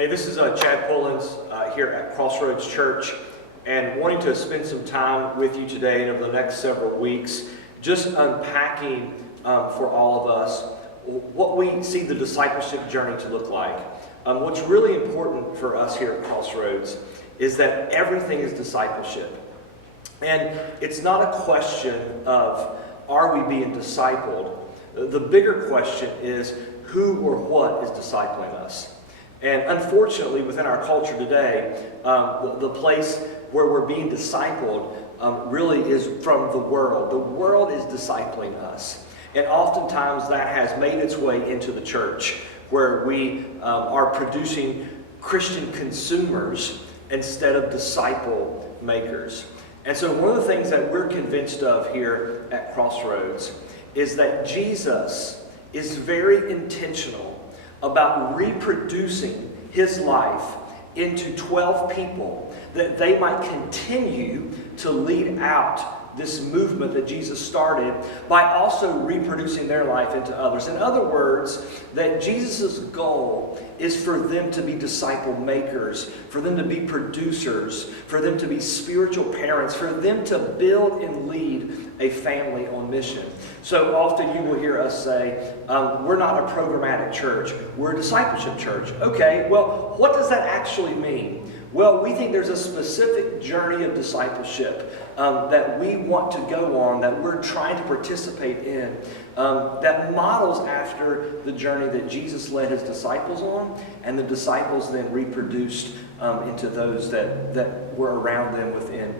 Hey, this is Chad Pullins here at Crossroads Church, and wanting to spend some time with you today and over the next several weeks, just unpacking for all of us what we see the discipleship journey to look like. What's really important for us here at Crossroads is that everything is discipleship. And it's not a question of, are we being discipled? The bigger question is, who or what is discipling us? And unfortunately, within our culture today, the place where we're being discipled really is from the world. The world is discipling us. And oftentimes that has made its way into the church, where we are producing Christian consumers instead of disciple makers. And so one of the things that we're convinced of here at Crossroads is that Jesus is very intentional about reproducing his life into 12 people, that they might continue to lead out this movement that Jesus started by also reproducing their life into others. In other words, that Jesus' goal is for them to be disciple makers, for them to be producers, for them to be spiritual parents, for them to build and lead a family on mission. So often you will hear us say, we're not a programmatic church, we're a discipleship church. Okay, well, what does that actually mean? Well, we think there's a specific journey of discipleship that we want to go on, that we're trying to participate in, that models after the journey that Jesus led his disciples on, and the disciples then reproduced into those that were around them within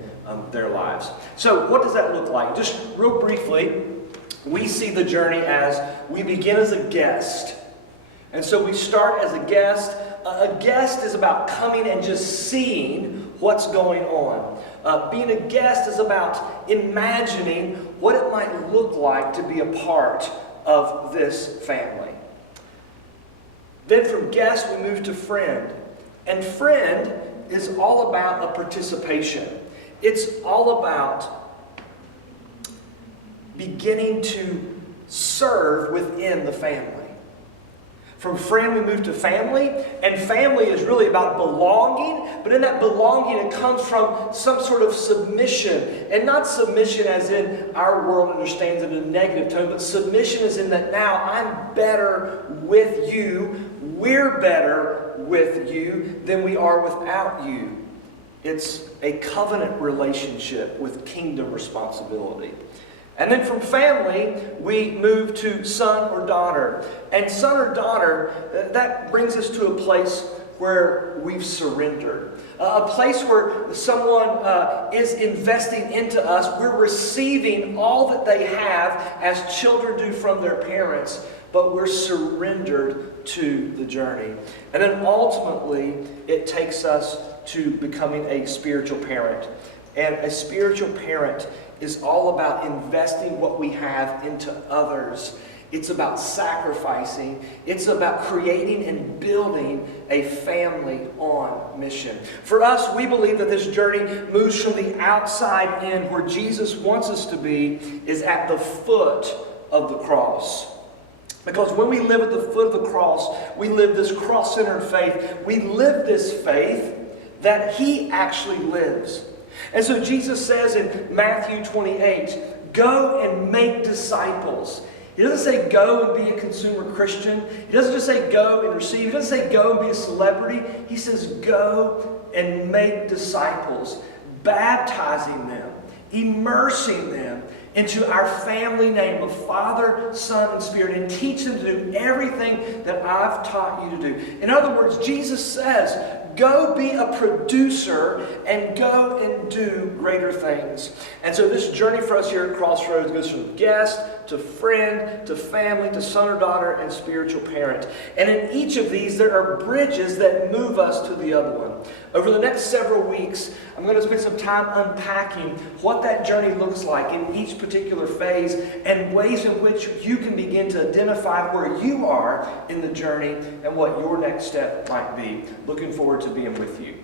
their lives. So what does that look like? Just real briefly, we see the journey as we begin as a guest. And so we start as a guest. A guest is about coming and just seeing what's going on. Being a guest is about imagining what it might look like to be a part of this family. Then from guest we move to friend. And friend is all about a participation. It's all about beginning to serve within the family. From friend we move to family, and family is really about belonging, but in that belonging it comes from some sort of submission, and not submission as in our world understands it in a negative tone, but submission is in that now I'm better with you, we're better with you than we are without you. It's a covenant relationship with kingdom responsibility. And then from family, we move to son or daughter. And son or daughter, that brings us to a place where we've surrendered. A place where someone is investing into us. We're receiving all that they have as children do from their parents, but we're surrendered to the journey. And then ultimately, it takes us to becoming a spiritual parent. And a spiritual parent is all about investing what we have into others. It's about sacrificing. It's about creating and building a family on mission. For us, we believe that this journey moves from the outside in, where Jesus wants us to be, is at the foot of the cross. Because when we live at the foot of the cross, we live this cross-centered faith. We live this faith that he actually lives. And so Jesus says in Matthew 28, go and make disciples. He doesn't say go and be a consumer Christian. He doesn't just say go and receive. He doesn't say go and be a celebrity. He says go and make disciples, baptizing them, immersing them into our family name of Father, Son, and Spirit, and teach them to do everything that I've taught you to do. In other words, Jesus says, go be a producer and go and do greater things. And so this journey for us here at Crossroads goes from guest to friend to family to son or daughter and spiritual parent. And in each of these, there are bridges that move us to the other one. Over the next several weeks, I'm going to spend some time unpacking what that journey looks like in each particular phase, and ways in which you can begin to identify where you are in the journey and what your next step might be. Looking forward to being with you.